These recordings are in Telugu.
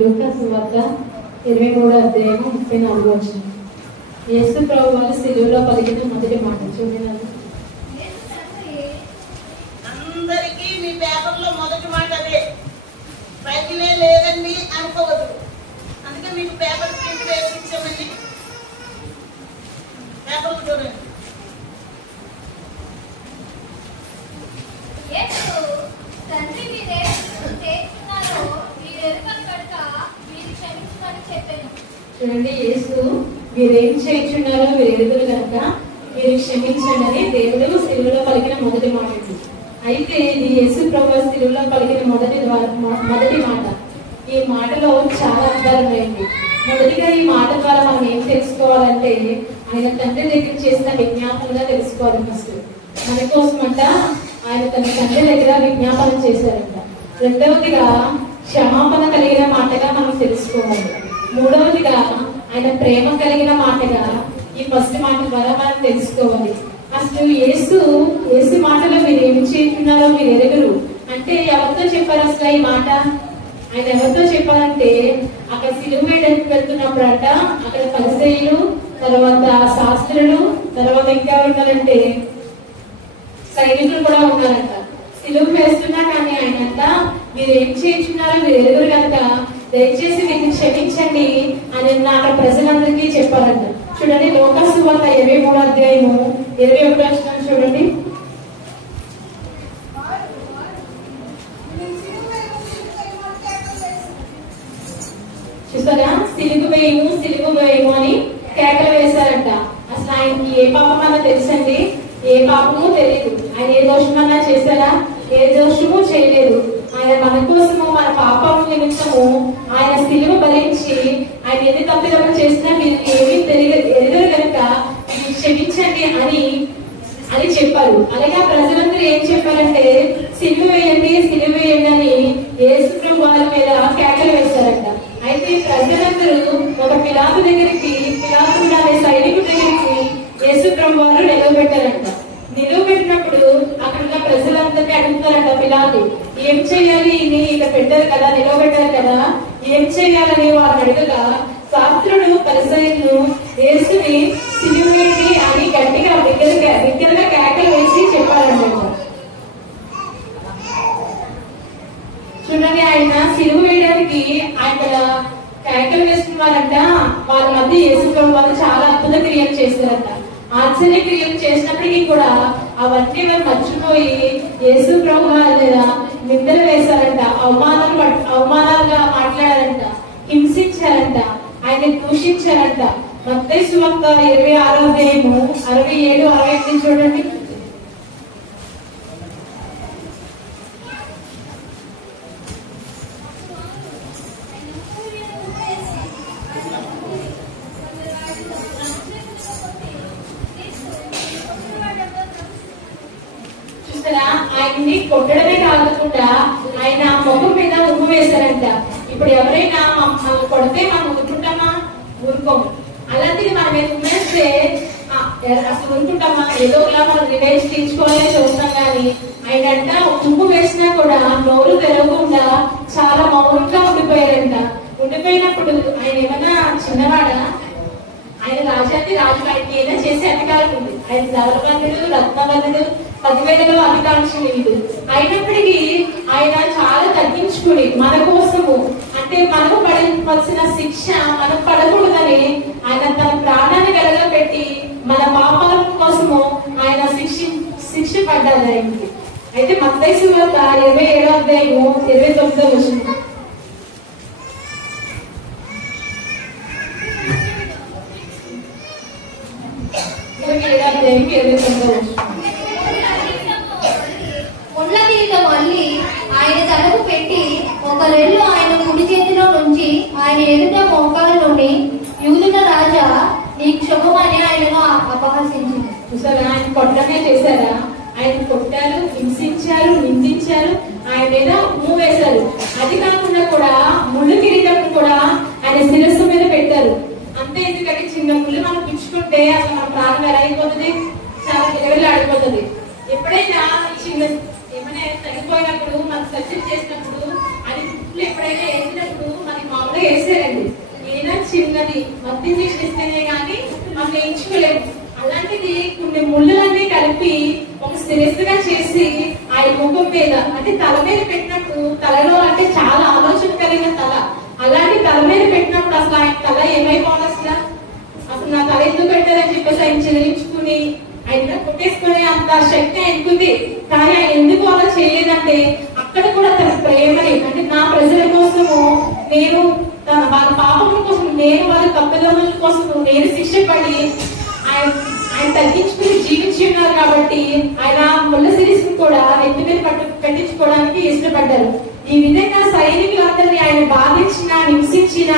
లూకా సువార్త 23:34. యేసు ప్రభు వారు సిలువలో పలికిన మొదటి మాట చూడండి. అందరికీ మీ పేపర్లో మొదటి మాట అదే, పైకినే లేదండి అనుకోవద్దు. అందుకే మీకు పేపర్ ప్రింట్ వేసి ఇచ్చామండి. పేపర్లు చూడండి. తండ్రి మీరేస్తున్నారో మీరెరుకను కనుక మీరు క్షమించమని చెప్పాను. చూడండి, యేసు మీరేం చేయించున్నారో మీరు ఎరుగురు కనుక మీరు క్షమించండి అని దేవుడు సిలువలో పలికిన మొదటి మాట. అయితే ఇది యేసు ప్రభు సిలువలో పలికిన మొదటి మాట. ఈ మాటలో చాలా అర్థాలున్నాయండి. మొదటిగా ఈ మాట ద్వారా మనం ఏం తెలుసుకోవాలంటే ఆయన తండ్రి దగ్గర చేసిన విజ్ఞాపనగా తెలుసుకోవాలి. ఫస్ట్ మన కోసమంట ఆయన తన తండ్రి దగ్గర విజ్ఞాపన చేశారంట. రెండవదిగా క్షమాపణ కలిగిన మాటగా మనం తెలుసుకోవాలి. మూడవదిగా ఆయన ప్రేమ కలిగిన మాటగా ఈ ఫస్ట్ మాట ద్వారా మనం తెలుసుకోవాలి. అసలు యేసు మాటలో మీరు ఏమి చేస్తున్నారో మీరు ఎరుగురు అంటే ఎవరితో చెప్పారు అసలు ఈ మాట? ఆయన ఎవరితో చెప్పారంటే అక్కడ సిలువ వేయడానికి వెళ్తున్నప్పుడట అక్కడ పరిసయ్యులు, తర్వాత శాస్త్రులు, తర్వాత ఇంకా ఉన్నారంటే సైనికులు కూడా ఉన్నారంట. సిలువ వేస్తున్నా కానీ ఆయనంట మీరు ఏం చేయించున్నారో మీరు ఎరుగురు కనుక దయచేసి మీకు క్షమించండి అని అక్కడ ప్రజలందరికీ చెప్పారంట. చూడండి, లూకా సువార్త 23:21 చూడండి. చూసారా, సిలువ వేయము అని కేకలు వేశారంట. అసలు ఆయనకి ఏ పాపం అన్నా తెలుసండి? ఏ పాపము తెలియదు. ఆయన ఏ దోషమన్నా చేశారా? ఏ దోషము చేయలేదు. ఆయన మన కోసము మన పాపం నిమిత్తము ఆయన సిలువ భరించి ఆయన ఎన్ని తప్పిదములు చేసినా మీరు ఏమీ ఎరగరు కనుక క్షమించండి అని చెప్పారు. అలాగే ప్రజలందరూ ఏం చెప్పారంటే సిలువ వేయండి అని యేసు ప్రభు వారి మీద కేకలు వేశారంట. అయితే ప్రజలందరూ ఒక పిలాతు అనే సైనికుడి దగ్గరికి యేసు ప్రభు వారు నిలవబెట్టినప్పుడు అక్కడ ప్రజలందరినీ అడుగుతారంట పిలాతు, ఏం చెయ్యాలి? ఇక్కడ పెట్టారు కదా, నిలవబెట్టారు కదా, ఏం చెయ్యాలని వారిని అడగగా శాస్త్రులు పరిసయ్యులు యేసుని సిలువ వేయండి అని గట్టిగా బిగ్గరగా కేకలు వేసి చెప్పారంట. చూడండి, ఆయన సిలువ వేయడానికి ఆయన కేకలు వేస్తున్నారంట. వాళ్ళ మధ్య యేసు ప్రభు వాళ్ళు చాలా అద్భుత క్రియలు చేశారంట. ఆశ్చర్య క్రియలు చేసినప్పటికీ కూడా అవన్నీ వారు మర్చిపోయి యేసు ప్రభు మీద నిందలు వేశారంట, అవమానాలుగా మాట్లాడారంట, హింసించారంట, ఆయన దూషించారంట. మత్తయి సువార్త 26:67-68 చూడండి. ఆయన్ని కొట్టడమే కాకుండా ఆయన ముఖం మీద ఉమ్ము వేశారంట. ఇప్పుడు ఎవరైనా మనం కొడితే మనం ఊరుకుంటామా? ఊరుకోము. అలాంటిది మనం ఉమ్మేస్తే అసలు ఊరుకుంటామా? ఏదో ఇలా మనం రివెంజ్ తీర్చుకోవాలని చూస్తాం. కానీ ఆయన అంట ఉమ్ము వేసినా కూడా నోరు తెరవకుండా చాలా మౌనంగా ఉండిపోయారంట. ఉండిపోయినప్పుడు ఆయన ఏమైనా చిన్నవాడా? ఆయన రాజు ఆయనకి ఏదైనా చేసే అధికారం ఉంది. ఆయన ధనవంతుడు, రత్నవంతుడు, 10,000లో అధికాంక్షలు. అయినప్పటికీ ఆయన చాలా తగ్గించుకుని మన కోసము అంటే మనకు పడవలసిన శిక్ష మనం పడకూడదని ఆయన తన ప్రాణాన్ని వెలగబెట్టి మన పాపాల కోసము ఆయన శిక్ష పడ్డారు ఆయనకి. అయితే మత్తయి సువార్త 27:29 ముళ్ళ కిరీటం అల్లి ఆయన తలకు పెట్టి ఒక రెల్లు ఆయన కుడి చేతిలో నుంచి ఆయన ఎదుట మోకాల నుండి యూదుల రాజా నీకు శుభమని ఆయనను అపహసించింది. చూసారా, ఆయన కొట్టడమే చేశారా? ఆయన కొట్టారు, హింసించారు, నిందించారు, ఆయన మీద ఉమ్ము వేశారు. అది కాకుండా కూడా ముళ్ళు కిరీటం కూడా ఆయన శిరస్సు మీద పెట్టారు. అంతే, ఎందుకంటే చిన్న ముళ్ళు మనం పిచ్చుకుంటే అసలు మన ప్రాణం ఎలా అయిపోతుంది? చాలా విలువలాడిపోతుంది. ఎప్పుడైనా చిన్న ఏమైనా తగ్గిపోయినప్పుడు మనకు సర్జరీ చేసినప్పుడు అది ఎప్పుడైనా వేసినప్పుడు మనకి మామూలుగా వేసారండి. ఏదైనా చిన్నది మత్తు ఇంజెక్షన్ ఇస్తేనే కానీ మనం వేయించుకోలేము. అలాంటిది కొన్ని ముళ్ళలన్నీ కలిపి ఒక శిరస్సుగా చేసి ఆయన ముఖం మీద అంటే తల మీద పెట్టినప్పుడు, తలలో అంటే చాలా ఆలోచన కలిగిన తల, అలాంటి తల మీద పెట్టినప్పుడు అసలు ఆయన తల ఏమైపోవాలి, అసలు నా తల ఎందుకు పెట్టారని చెప్పేసి ఆయన చెల్లించుకుని ఆయన కొట్టేసుకునే అంత శక్తి ఆయనకుంది. కానీ ఆయన ఎందుకు అలా చేయలేదంటే అక్కడ కూడా తన ప్రేమని అంటే నా ప్రజల కోసము నేను వాళ్ళ పాపముల కోసం, నేను వాళ్ళ తప్పుదమ్ముల కోసం నేను శిక్ష పడి ఆయన తగ్గించుకుని జీవించి ఉన్నారు కాబట్టి ఆయన ముళ్ళ సిరీస్ కూడా నెత్తి మీద పెట్టించుకోవడానికి ఇష్టపడ్డారు. ఈ విధంగా సైనికులందరినీ ఆయన బాధించిన, హింసించిన,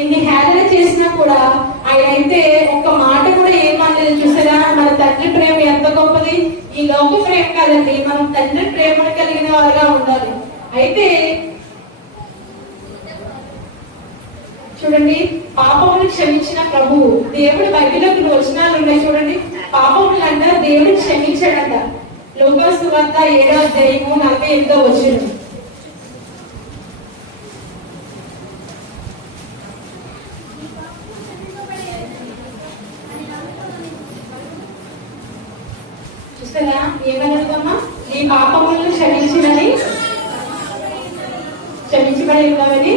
ఎన్ని హేళన చేసినా కూడా ఆయన అయితే ఒక్క మాట కూడా ఏమనలేదు. చూసారా మన తండ్రి ప్రేమ ఎంత గొప్పది. ఈ లోక ప్రేమ కాదండి, మనం తండ్రి ప్రేమను కలిగిన వారుగా ఉండాలి. అయితే చూడండి, పాపములు క్షమించిన ప్రభువు దేవుడు బైబిల్లోకి వచనాలు ఉన్నాయి చూడండి. పాపములు అంట దేవుడు క్షమించాడంట. లోకాసు సువార్త 7వ అధ్యాయము 48వ వచనం. చూసారా ఏమన్నాడమ్మా, నీ పాపములను క్షమించబడి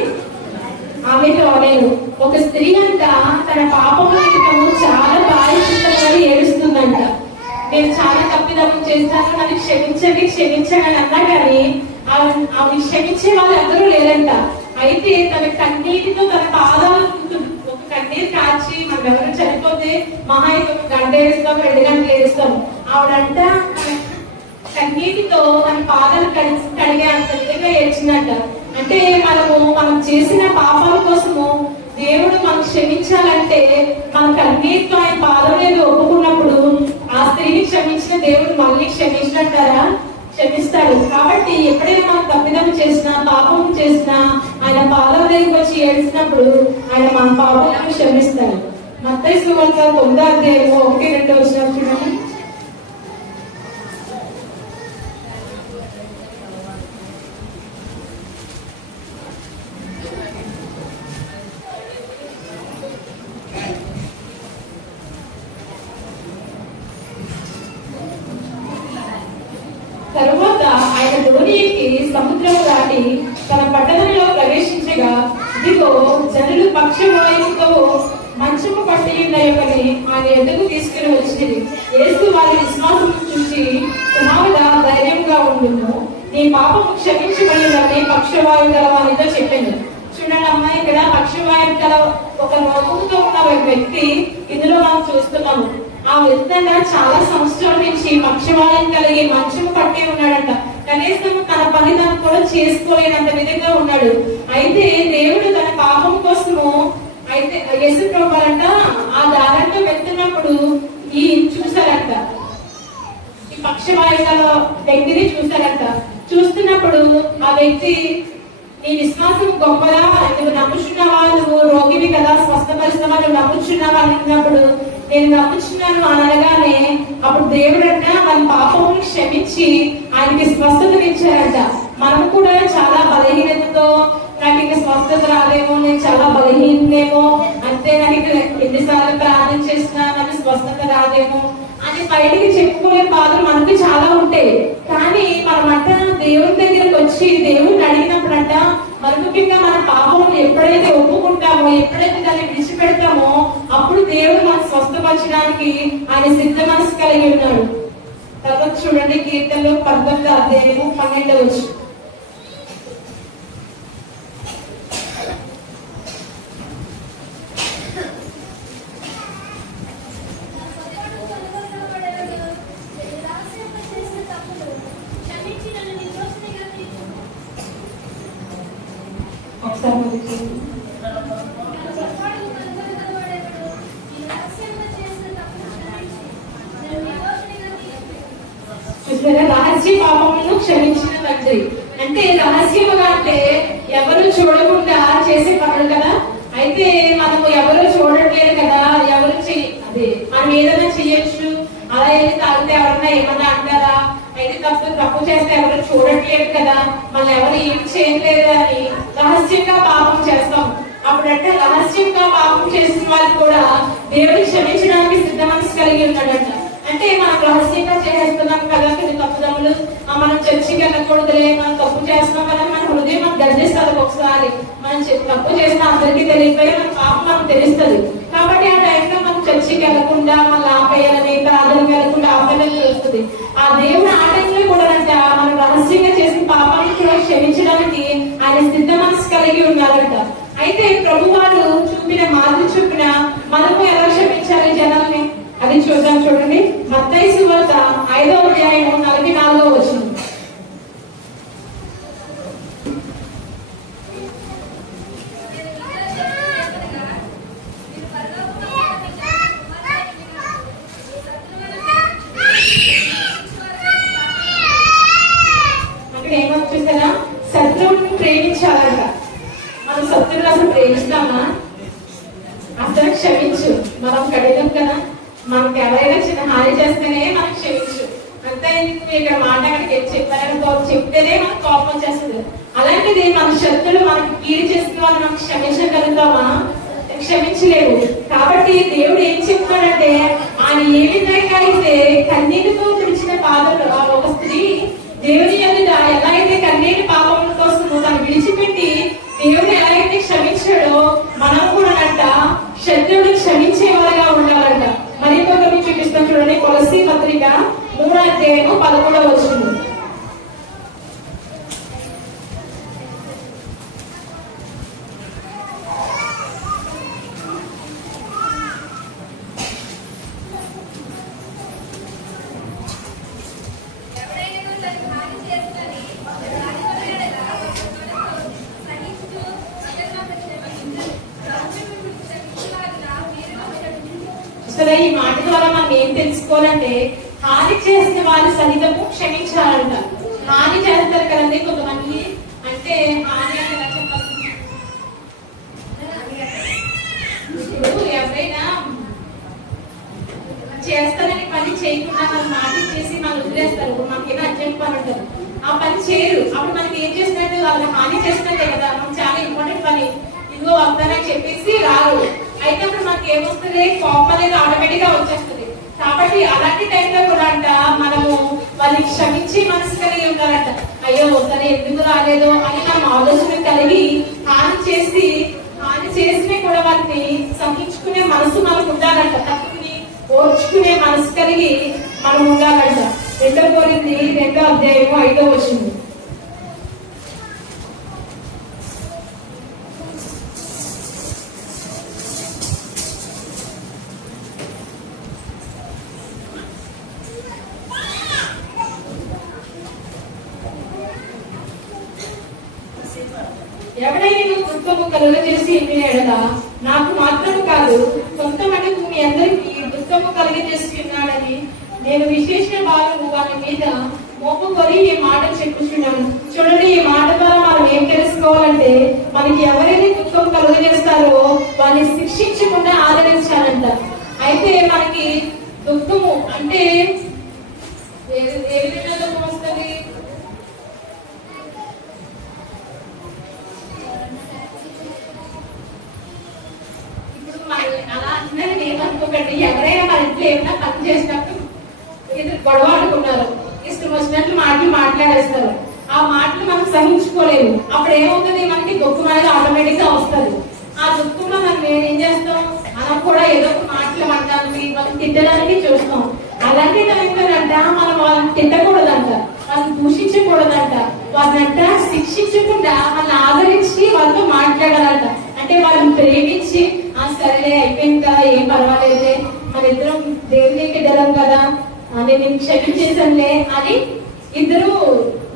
ఆమెతో నేను ఒక స్త్రీ అంట తన పాపముల నిమిత్తము చాలా ప్రాయశ్చిత్తపడి ఏడుస్తుందంట. నేను చాలా తప్పిదమ్ము చేస్తాను, నన్ను క్షమించండి అని అన్నా కానీ ఆమె క్షమించే వాళ్ళందరూ లేరంట. అయితే తన కన్నీటితో తన పాదాలు ఒక కన్నీరు కాచి, మనం ఎవరు చనిపోతే మహా అయితే 1 గంట వేస్తాం, 2 గంటలు వేస్తాం. ఆవిడంట కన్నీటితో తన పాదాలు కడిగే అంత విధంగా ఏడ్చిందంట. అంటే మనం చేసిన పాపాల కోసము దేవుడు మనం క్షమించాలంటే మన కన్నీటితో ఆయన పాదం మీద ఒప్పుకున్నప్పుడు ఆ స్త్రీని క్షమించిన దేవుడు మళ్ళీ క్షమించినట్టారా? క్షమిస్తాడు. కాబట్టి ఎప్పుడైనా మనం తప్పిదం చేసినా, పాపం చేసినా ఆయన పాదం దగ్గరికి వచ్చి ఏడ్చినప్పుడు ఆయన మన పాపాలను క్షమిస్తాడు. మత్తయి సువార్త 9వ అధ్యాయము 1-2 వచనాలు చూడండి. తరువాత ఆయన ధోని ఎక్కి సముద్రం దాటి తన పట్టణంలో ప్రవేశించగా ఇదిగో జనులు పక్షవాయువుతో మంచము పట్టి ఉన్నాయని ఆయన ఎదుగు తీసుకుని వచ్చింది. యేసు వారి విశ్వాసం చూసి కుమారుడా ధైర్యంగా ఉండును, నీ పాపము క్షమించబడినని పక్షవాయు గల వారితో చెప్పింది. చూడండి అమ్మా, ఇక్కడ పక్షవాయు గల ఒక రోగంతో ఉన్న వ్యక్తి ఇందులో మనం చూస్తున్నాము. ఆ వ్యక్తి చాలా సంవత్సరాల నుంచి పక్షవాతం కలిగి మంచము పట్టి ఉన్నాడంట. కనీసం తన పని తను కూడా చేసుకోలేనంత విధంగా ఉన్నాడు. అయితే దేవుడు తన పాపం కోసము అయితే యేసు ప్రభువుంట ఆ దారంలో వెళ్తున్నప్పుడు ఈ చూసారంట, ఈ పక్షవాయుగల వ్యక్తిని చూసారంట. చూస్తున్నప్పుడు ఆ వ్యక్తి నీ విశ్వాసం గొప్పదా, నువ్వు నమ్ముచున్నావా, నువ్వు రోగివి కదా, స్వస్థపరుస్తున్నావా, నువ్వు నమ్ముచున్నావా అన్నప్పుడు నేను నమ్ముచున్నాను అనగానే అప్పుడు దేవుడంట మన పాపమును క్షమించి ఆయనకి స్వస్థతనిచ్చారంట. మనం కూడా చాలా బలహీనతతో నాకు ఇంకా స్వస్థత రాదేమో, నేను చాలా బలహీనేమో, అంతే నాకు ఇక్కడ ఎన్నిసార్లు ప్రార్థన చేసినా నాకు స్వస్థత రాదేమో అని బయటికి చెప్పుకోలే బాధలు మనకు చాలా ఉంటాయి. కానీ మనమంట దేవుడి దగ్గరకు వచ్చి దేవుడిని అడిగినప్పుడంట మరి ముఖ్యంగా మన పాపములు ఎప్పుడైతే ఒప్పుకుంటామో, ఎప్పుడైతే దాన్ని విడిచిపెడతామో అప్పుడు దేవుడు మనకు స్వస్థపరచడానికి ఆయన సిద్ధ మనసు కలిగి ఉన్నాడు. తర్వాత చూడండి కీర్తనలు 19వ అధ్యాయము 12వ వచనం. రహస్య పాపములను క్షమించిన తండ్రి అంటే రహస్యముగా అంటే ఎవరు చూడకుండా చేసే పనులు కదా. అయితే మనము ఎవరు చూడట్లేదు కదా, ఎవరు అదే మనం ఏదైనా చెయ్యొచ్చు, అలా అయితే తాగితే ఎవరన్నా ఏమన్నా అంటారా, అయితే తప్పు చేస్తే ఎవరు చూడట్లేదు కదా, మనం ఎవరు ఏం చేయలేదు అని రహస్యంగా పాపం చేస్తాం. ఆ అప్పుడంటే రహస్యంగా పాపం చేసిన వారికి కూడా దేవుడు క్షమించడానికి సిద్ధ మనసు కలిగి ఉన్నాడంట. అంటే మనం రహస్యంగా చేస్తున్నాం కదా కొన్ని తప్పుదమ్ములు, మనం చర్చికి వెళ్ళకూడదులే, మనం తప్పు చేస్తున్నాం కదా, మన హృదయం మనం గర్జిస్తుంది. ఒకసారి మనం తప్పు చేసినా అందరికీ తెలియకపోయి మన పాపం మనకు తెలుస్తుంది. కాబట్టి ఆ టైంలో మనం చర్చికి వెళ్ళకుండా మళ్ళీ ఆపేయాలని, ప్రార్థనకి వెళ్ళకుండా ఆపేయాలని తెలుస్తుంది. ఆ దేవుడు ఆ టైంలో కూడా అంట మనం రహస్యంగా చేసిన పాపాన్ని కూడా క్షమించడానికి ఆయన సిద్ధ మనసు కలిగి ఉన్నారంట. అయితే ప్రభు వారు చూపిన మాదిరి చూపిన మనము ఎలా క్షమించాలి జనాల్ని అది చూద్దాం. చూడండి, మత్తయి సువార్త 5వ అధ్యాయం 44వ వచనం. అక్కడ ఏమని చూసారా? శత్రువుని ప్రేమించాలంట. మనం శత్రువులు అసలు ప్రేమిస్తామా? అసలు క్షమించు. మనం కడిగాం కదా, మనకి ఎవరైనా చిన్న హాని చేస్తేనే మనం క్షమించు. అంతే, ఇక్కడ మాట అక్కడికి చెప్పారని చెప్తేనే మనకు కోపం వచ్చేస్తుంది. అలాంటిది మన శత్రులు మనకి కీడు చేసిన వాళ్ళు మనం క్షమించగలుగుతామా? క్షమించలేవు. కాబట్టి దేవుడు ఏం చెప్తాడంటే, ఆయన ఏ విధంగా అయితే కన్నీటితో తుడిచిన పాదలు ఒక స్త్రీ దేవుని ఎదుట ఎలా అయితే కన్నీటి పాపముల కోసం తను విడిచిపెట్టి దేవుడు ఎలా అయితే క్షమించాడో మనం కూడా అంట శత్రువుని క్షమించేవారుగా ఉండాలంట. మరి ఇంకొకటి చూపిస్తాం చూడండి, కొలస్సీ పత్రిక 3వ అధ్యాయం 11వ వచనం. అసలు ఈ మాట ద్వారా మనం ఏం తెలుసుకోవాలంటే, హాని చేసిన వారి సహితము క్షమించాలంట. హాని చేస్తారు కదండి కొంతమంది, అంటే హాని అంటే ఎలా చెప్పాలి? ఇప్పుడు ఎవరైనా చేస్తారని పని చేయకుండా మనం మాట చేసి మనం వదిలేస్తారు. మనకి ఏదో అర్జెంట్ పని ఉంటుంది, ఆ పని చేయరు. అప్పుడు మనకి ఏం చేసినట్టు, వాళ్ళకి హాని చేసినట్టే కదా. మనం చాలా ఇంపార్టెంట్ పని ఇదిగో వస్తానని చెప్పేసి రారు. అయితే అప్పుడు మనకి ఏమొస్తుంది? కోపం అనేది ఆటోమేటిక్ గా వచ్చేస్తుంది. కాబట్టి అలాంటి టైంలో కూడా అంట మనము వాళ్ళని క్షమించి మనసు కలిగి ఉంటారంట. అయ్యో తను ఎందుకు రాలేదు అని మనం ఆలోచన కలిగి హాని చేసి కూడా వాటిని సహించుకునే మనసు మనకు ఉండాలంట. తప్పుని ఓర్చుకునే మనసు కలిగి మనం ఉండాలంట. 2 కొరింథీ 2వ అధ్యాయం 5వ వచనం. ఎవడైనా దుఃఖము కలుగజేసి ఎడలా నాకు మాత్రం కాదు కొంతమందికి మీ అందరికీ దుఃఖము కలిగజేస్తున్నాడని నేను విశేష భాగము వారి మీద మోపుకొని ఈ మాట చెప్పుచున్నాను. చూడండి, ఈ మాట ద్వారా మనం ఏం తెలుసుకోవాలంటే, మనకి ఎవరైతే దుఃఖం కలుగజేస్తారో వారిని శిక్షించకుండా ఆదరించాలంట. అయితే మనకి దుఃఖము అంటే ఏ విధంగా దుఃఖం వస్తుంది? అలా అంటున్నారని ఏమనుకోకండి. ఎవరైనా మన ఇంట్లో ఏమైనా పని చేసినప్పుడు ఎదురు గొడవ ఆడుకున్నారు, ఇష్టం వచ్చినట్లు మాట్లాడేస్తారు. ఆ మాటలు మనం సహించుకోలేము. అప్పుడు ఏమవుతుంది? మనకి దుఃఖం అనేది ఆటోమేటిక్ గా వస్తుంది. ఆ దుఃఖంలో మనం ఏం చేస్తాం? మనం కూడా ఏదో ఒక మాటలు అంటానికి, వాళ్ళని తిట్టడానికి చూస్తాం. అలాంటి టైంలో అంట మనం వాళ్ళని తిట్టకూడదంట, వాళ్ళని దూషించకూడదంట, వాళ్ళంట శిక్షించకుండా వాళ్ళని ఆదరించి వాళ్ళతో మాట్లాడాలంట. అంటే వాళ్ళని ప్రేమించి, ఆ సరేలే అయిపోయింది కదా, ఏం పర్వాలేదే, మన ఇద్దరం దేవునికి ఇద్దరం కదా, నేను క్షమించేసానులే అని ఇద్దరు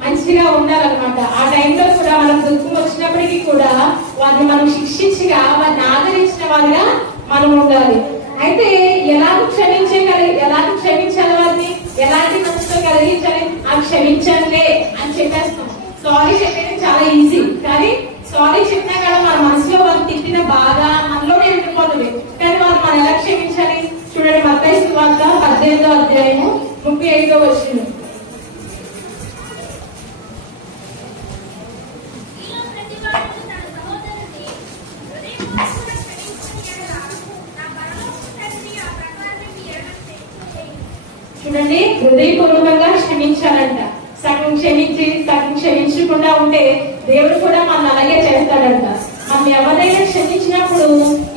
మంచిగా ఉండాలన్నమాట. ఆ టైంలో కూడా మనం దుఃఖం వచ్చినప్పటికీ కూడా వారిని మనం శిక్షించగా వారిని ఆదరించిన వాళ్ళగా మనం ఉండాలి. అయితే ఎలాగ క్షమించాలి వారిని, ఎలాంటి మనసుతో కలిగించాలి? ఆ క్షమించాలే అని చెప్పేస్తాం. సారీ చెప్పేది చాలా ఈజీ, కానీ సారీ చెప్పినా కూడా మన మనసులో వాళ్ళు తిట్టిన బాధ మనలోనే ఉండిపోతుంది. కానీ వాళ్ళు మనం ఎలా క్షమించాలి? చూడండి, మత్తయి సువార్త 18వ అధ్యాయము 35వ వచనం. చూడండి, హృదయపూర్వకంగా క్షమించాలంట. సగం క్షమించి సగం క్షమించకుండా ఉంటే దేవుడు కూడా మనం అలాగే చేస్తాడంట. మనం ఎవరైనా క్షమించినప్పుడు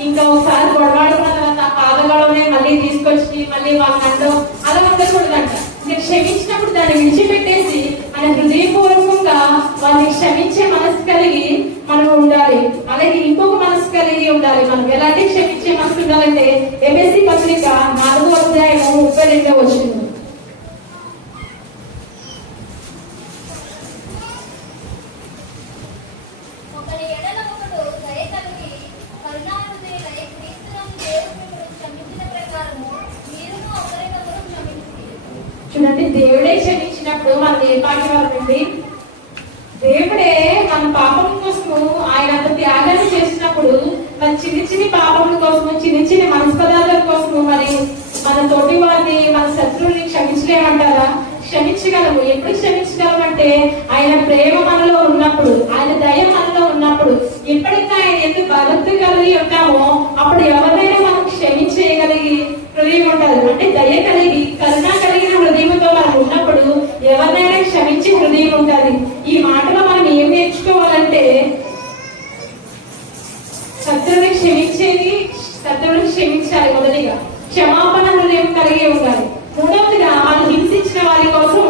ఇంకా ఒకసారి గొడవాడుకున్న తర్వాత పాదగొడవనే మళ్ళీ తీసుకొచ్చి మళ్ళీ వాళ్ళని అండం అలా ఉండకూడదంట. మీరు క్షమించినప్పుడు దాన్ని విడిచిపెట్టేసి మన హృదయపూర్వకంగా వాళ్ళని క్షమించే మనసు కలిగి మనం ఉండాలి. అలాగే ఇంకొక మనసు కలిగి ఉండాలి. మనం ఎలాంటి క్షమించే మనసు ఉండాలంటే ఎఫెసీ పత్రిక 4వ అధ్యాయం 32వ వచనం. చూడండి, దేవుడే క్షమించినప్పుడు మనం ఏ పాటి వారండి? దేవుడే మన పాపం కోసము ఆయన అంత త్యాగాన్ని చేసినప్పుడు మన చిన్ని చిన్ని పాపముల కోసము, చిన్ని చిన్ని మనస్పదార్థాల కోసము మరి మన తోటి వారిని, మన శత్రువుని క్షమించలేమంటారా? క్షమించగలము. ఎప్పుడు క్షమించగలమంటే ఆయన ప్రేమ మనలో ఉన్నప్పుడు, ఆయన దయ మనలో ఉన్నప్పుడు. ఎప్పుడైతే ఆయన ఎందుకు భక్తి కలిగి ఉంటామో అప్పుడు ఎవరైనా మనం క్షమించేయగలిగి హృదయం ఉంటుంది. అంటే దయ కలిగి కరుణ కలిగిన హృదయంతో మనం ఉన్నప్పుడు ఎవరినైనా క్షమించే హృదయం ఉంటుంది. ఈ మాటలో మనం ఏం నేర్చుకోవాలంటే శత్రువుని క్షమించాలి. మొదటిగా క్షమాపణ హృదయం కలిగి ఉండాలి. మూడవదిగా వాళ్ళు హింసించిన వారి కోసం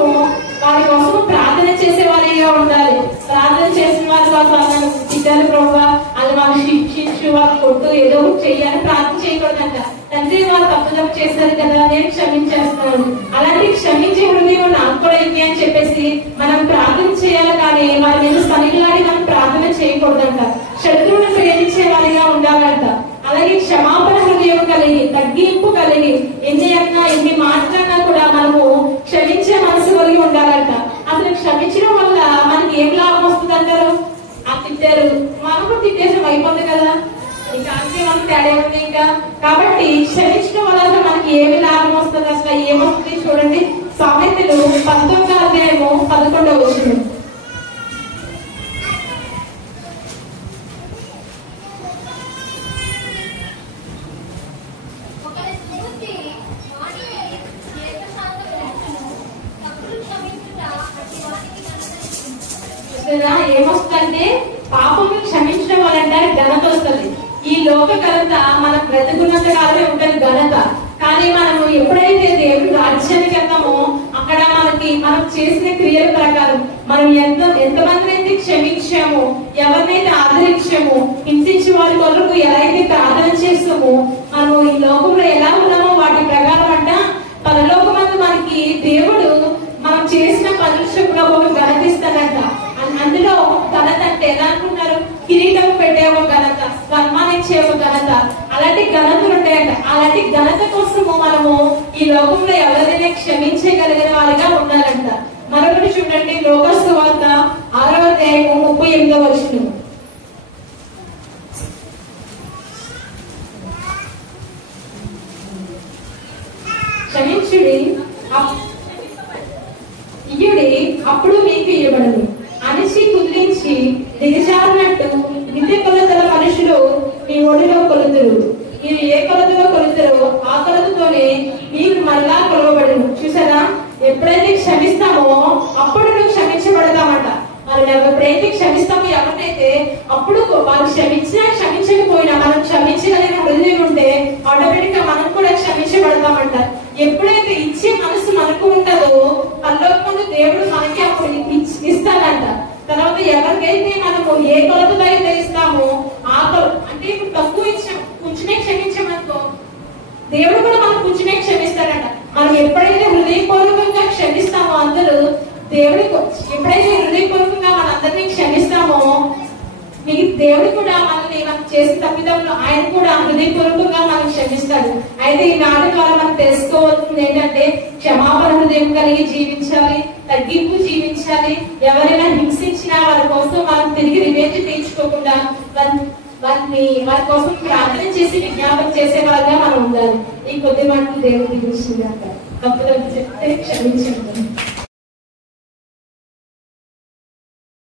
ప్రార్థన చేసే వారిగా ఉండాలి. ప్రార్థన చేసిన వారి కోసం తిట్టాలి ప్రభావ, అది వాళ్ళు శిక్షించు, వాళ్ళు కొట్టు, ఏదో చెయ్యాలి, ప్రార్థన చేయకూడదంట. తండ్రి వాళ్ళు తప్పు చేశారు కదా, నేను క్షమించేస్తున్నాను. అలాంటి క్షమించే హృదయం నాకు కూడా ఉంది అని చెప్పేసి మనం ప్రార్థన చేయాలి. కానీ వారి మీద సనిగిలాడి మనం ప్రార్థన చేయకూడదంట. శత్రువును ప్రేమించే వారిగా ఉండాలంట. అలాగే క్షమాపణ హృదయం కలిగి, తగ్గింపు కలిగి, ఎన్ని అన్నా ఎన్ని మాట్లాడినా కూడా మనము క్షమించే మనసు కలిగి ఉండాలంట. అసలు క్షమించడం వల్ల మనకి ఏం లాభం వస్తుంది అంటారు? ఆ తిట్టారు, మనకు తిట్టేసం అయిపోతుంది కదా, ఇంకా అంతే మనకి తేడా ఉంది ఇంకా. కాబట్టి క్షమించడం వల్ల మనకి ఏమి లాభం వస్తుంది, అసలు ఏమొస్తుంది చూడండి. సామెతలు 19వ అధ్యాయము 11వ వచనం. ఏమొస్తుందంటే పాపము క్షమించడం వల్ల ఘనత వస్తుంది. ఈ లోక ఘనత మన బ్రతుకున్నంత కాలమే ఉంటుంది ఘనత. కానీ మనము ఎప్పుడైతే దేవుడి రాజ్యానికి వెళ్తామో అక్కడ మనం చేసిన క్రియల ప్రకారం మనం ఎంతమంది అయితే క్షమించామో, ఎవరినైతే ఆదరించామో, హింసించే వారి కొరకు ఎలా అయితే ప్రార్థన చేస్తామో, మనం ఈ లోకంలో ఎలా ఉన్నామో వాటి ప్రకారం అంట పరలోకమందు మనకి దేవుడు మనం చేసిన పనుల చొప్పున ఒక ఘనత ఇస్తాడంట. అందులో ఘనత అంటే ఎలా అనుకుంటారు? కిరీటం పెట్టే ఒక ఘనత, సన్మానించే ఒక ఘనత, అలాంటి ఘనతలు ఉంటాయంట. అలాంటి ఘనత కోసము మనము ఈ లోకంలో ఎవరైనా క్షమించగలిగిన వారిగా ఉండాలంట. మరొకటి చూడండి, లోకాసు సువార్త 6వ అధ్యాయం 38వ వచనం. క్షమించుడి ఇయ్యుడి, అప్పుడు మీకు ఇవ్వబడదు. అనిచి కుదిరించి దిగజారినట్టు నిత్య కొలతల మనుషులు మీ ఒడిలో కొలుతురు. మీరు ఏ కొలతలో కొలుతారో ఆ కొలతతోనే మీకు మరలా కొలవబడను. చూసారా, ఎప్పుడైతే క్షమిస్తామో అప్పుడు నువ్వు క్షమించబడతామంట. మనం ఎప్పుడైతే క్షమిస్తామో ఎవరినైతే అప్పుడు వాళ్ళు క్షమించినా క్షమించకపోయినా మనం క్షమించగలిగిన హృదయం ఉంటే ఆటోమేటిక్ గా మనం కూడా క్షమించబడతామంట. ఎప్పుడైతే ఇచ్చే మనసు మనకు ఉంటుందో పరలోకములో దేవుడు మనకి అప్పుడు ఇస్తాడంట. తర్వాత ఎవరికైతే మనము ఏ కొలతలో అయితే ఇస్తామో ఆ అంటే ఇప్పుడు తక్కువ ఇచ్చాం, కొంచెమే క్షమించామనుకో దేవుడు కూడా మనం కొంచెమే క్షమిస్తాడంట. మనం ఎప్పుడైతే హృదయపూర్వకంగా క్షమిస్తామో అందరూ దేవుడి ఎప్పుడైతే హృదయపూర్వకంగా మనందరినీ క్షమిస్తామో దేవుడు కూడా మనల్ని మనం చేసిన తప్పిదంలో ఆయన కూడా హృదయపూర్వకంగా మనం క్షమిస్తాడు. అయితే ఈ నాట ద్వారా మనం తెలుసుకోవాల్సింది ఏంటంటే క్షమాపణ హృదయం కలిగి జీవించాలి, తగ్గింపు జీవించాలి. ఎవరైనా హింసించినా వారి కోసం మనం తిరిగి రివెంజ్ తీర్చుకోకుండా వారి కోసం ప్రార్థన చేసి విజ్ఞాపన చేసే వాళ్ళగా మనం ఉండాలి. ఈ కొద్ది మాటలు దేవుడు దీవించింది అంటారు. తప్పులు చెప్తే క్షమించండి.